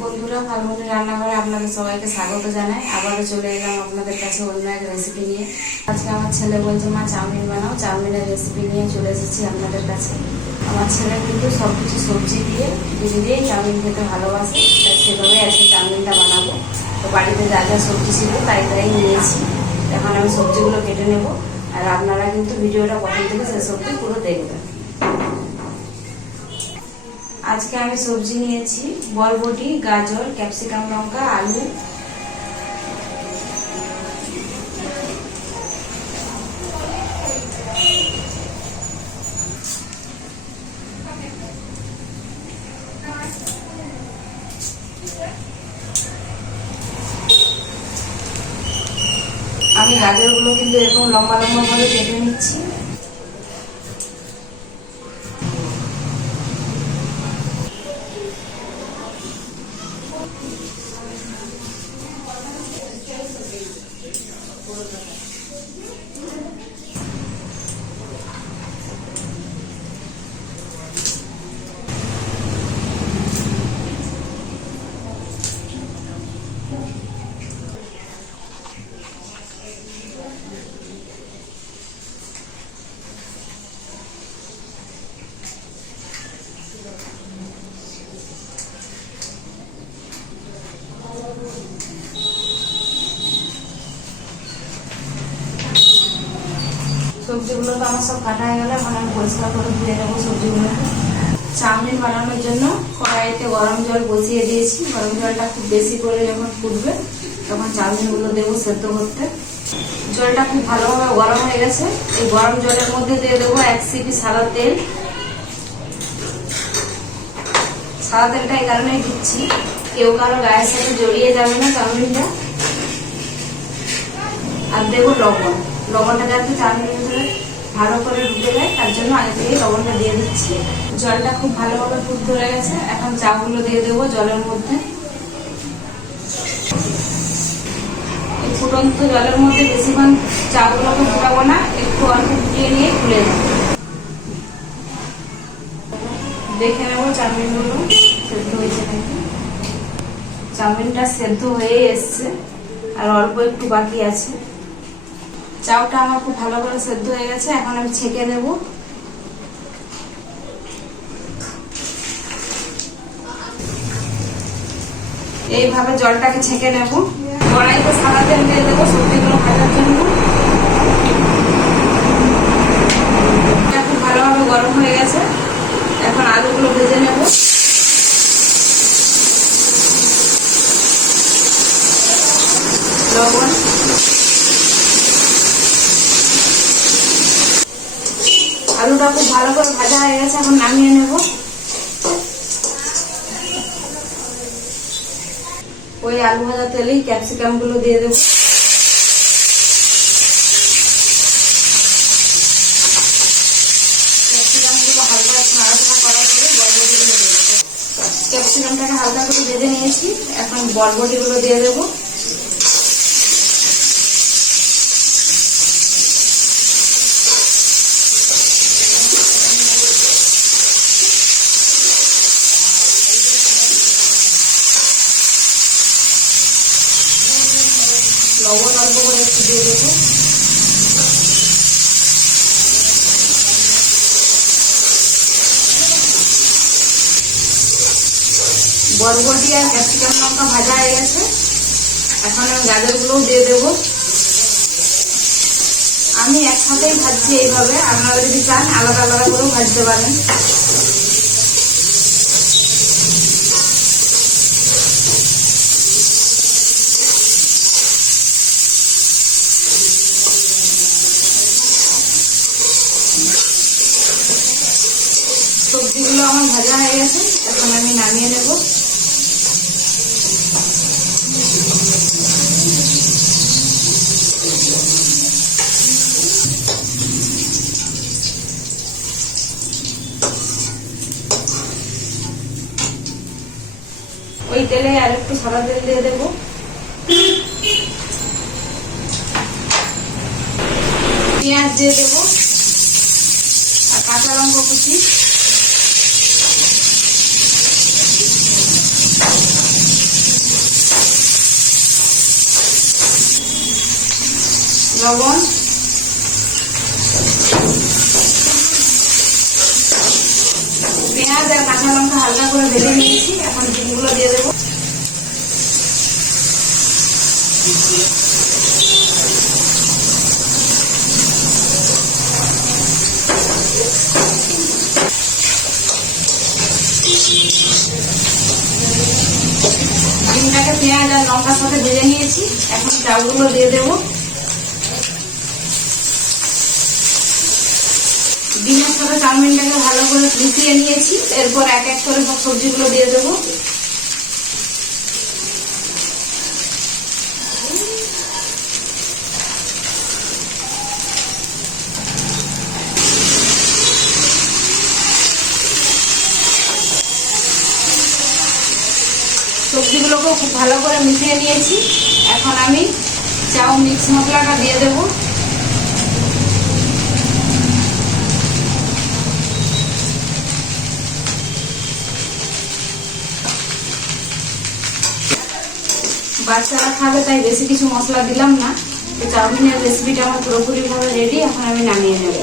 বন্ধুরা ফাল্গুনি রান্নাঘরে আপনাদের সবাইকে স্বাগত জানাই। আবারও চলে এলাম আপনাদের কাছে অন্য এক রেসিপি নিয়ে। আজকে আমার ছেলে বলছে, মা, চাউমিন বানাও। চাউমিনের রেসিপি নিয়ে চলে এসেছি আপনাদের কাছে। আমার ছেলে কিন্তু সব কিছু সবজি দিয়ে দিয়ে দিয়েই চাউমিন খেতে ভালোবাসে। তাই সেভাবে আজকে চাউমিনটা বানাবো। তো বাড়িতে যা যা সবজি ছিল তাই তাই নিয়েছি। এখন আমি সবজিগুলো কেটে নেব। আর আপনারা কিন্তু ভিডিওটা প্রথম থেকে শেষ অবধি পুরো দেখবেন। আজকে আমি সবজি নিয়েছি, বরবটি, গাজর, ক্যাপসিকাম লঙ্কা, আলু। আমি গাজরগুলো কিন্তু এরকম লম্বা লম্বা ভাবে কেটে নিচ্ছি। সব কাটা হয়ে গেলে এখন আমি পরিষ্কার করে ধুয়ে নেব সবজিগুলো চাউমিন বানানোর জন্য কড়াইতে গরম জল বসিয়ে দিয়েছি। গরম জলটা খুব বেশি করে যখন ফুটবে, তখন চাউমিনগুলো দেবো সেদ্ধ করতে। জলটা খুব ভালোভাবে গরম হয়ে গেছে। এই গরম জলের মধ্যে দিয়ে দেবো এক সিপি সাদা তেল। সাদা তেলটা এই কারণেই দিচ্ছি। কেউ কারও গায়ের সাথে জড়িয়ে যাবে না চাউমিনটা। আর দেবো লবণ। লবণটা যাতে চাউমিনের ভিতরে ভালো করে ঢুকে যায় তার জন্য আগে থেকে লবণটা দিয়ে দিচ্ছি। জলটা খুব ভালোভাবে ফুট ধরে গেছে, এখন চাউগুলো দিয়ে দেবো জলের মধ্যে। ফুটন্ত জলের মধ্যে বেশিক্ষণ চাউগুলোকে ফুটাবো না, একটু অল্প ফুটিয়ে নিয়ে খুলে দেবো দেখে নেব চাউমিনগুলো সেদ্ধ হয়েছে নাকি। চাউমিনটা সেদ্ধ হয়ে এসছে, আর অল্প একটু বাকি আছে। চাউটা আমার খুব ভালো করে সেদ্ধ হয়ে গেছে, এখন আমি ছেঁকে নেব। এইভাবে জলটাকে ছেঁকে নেব। কড়াইতে সাদা তেল দিয়ে দেবো, সবজিগুলো ভাজার জন্য এটা খুব ভালোভাবে গরম হয়ে গেছে এখন আলুগুলো ভেজে নেব লবণ আলুটা খুব ভালো করে ভাজা হয়ে গেছে, এখন নামিয়ে নেব। ওই আলু ভাজা তেলেই ক্যাপসিকামগুলো দিয়ে দেবো। ক্যাপসিকামটাকে হালকা করে ভেজে নিয়েছি, এখন বরবটিগুলো দিয়ে দেবো। লবণ অল্প করে একটু দিয়ে দেবো। বরবটি আর ক্যাপসিকাম লঙ্কা ভাজা হয়ে গেছে। এখন আমি গাজরগুলোও দিয়ে দেবো। আমি একসাথেই ভাজছি এইভাবে। আপনারা যদি চান, আলাদা আলাদা করেও ভাজতে পারেন সবজিগুলো আমার ভাজা হয়ে গেছে, এখন আমি নামিয়ে নেব। ওই তেলে আর একটু সাদা তেল দিয়ে দেবো। পেঁয়াজ দিয়ে দেবো, আর কাঁচা লঙ্কা কুচি। লবণ। পেঁয়াজ আর কাঁচা লঙ্কা হালকা করে ভেজে নিয়েছি, এখন ডিমগুলো দিয়ে দেবো। ডিমটাকে পেঁয়াজ আর লঙ্কার সাথে ভেজে নিয়েছি, এখন চালগুলো দিয়ে দেবো। সাথে চাউমিনটাকে ভালো করে মিশিয়ে নিয়েছি। এরপর এক এক করে সব সবজিগুলো দিয়ে দেবো। সবজিগুলোকেও খুব ভালো করে মিশিয়ে নিয়েছি। এখন আমি চাউ মিক্স মশলাটা দিয়ে দেবো। বাচ্চারা খাবে, তাই বেশি কিছু মশলা দিলাম না। তো চাউমিনের রেসিপিটা আমার পুরোপুরিভাবে রেডি এখন আমি নামিয়ে নেব।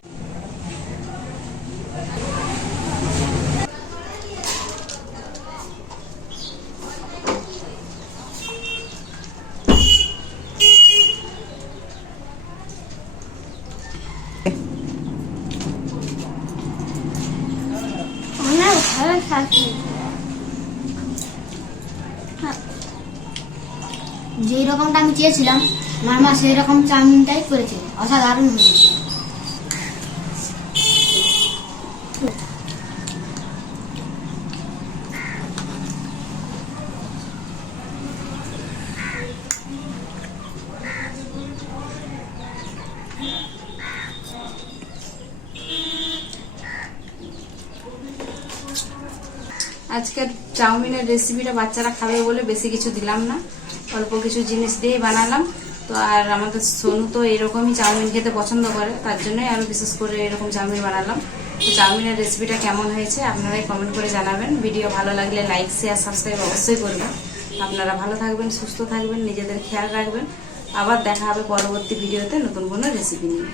অনেক ভালো যেই রকমটা আমি চেয়েছিলাম, আমার মা সেই রকম চাউমিনটাই করেছে। অসাধারণ হয়েছে। আজকের চাউমিনের রেসিপিটা বাচ্চারা খাবে বলে বেশি কিছু দিলাম না। অল্প কিছু জিনিস দিয়েই বানালাম। তো আর আমাদের সোনু তো এরকমই চাউমিন খেতে পছন্দ করে, তার জন্যই আমি বিশেষ করে এরকম চাউমিন বানালাম। তো চাউমিনের রেসিপিটা কেমন হয়েছে আপনারাই কমেন্ট করে জানাবেন। ভিডিও ভালো লাগলে লাইক শেয়ার সাবস্ক্রাইব অবশ্যই করবেন। আপনারা ভালো থাকবেন, সুস্থ থাকবেন, নিজেদের খেয়াল রাখবেন। আবার দেখা হবে পরবর্তী ভিডিওতে নতুন কোনো রেসিপি নিয়ে।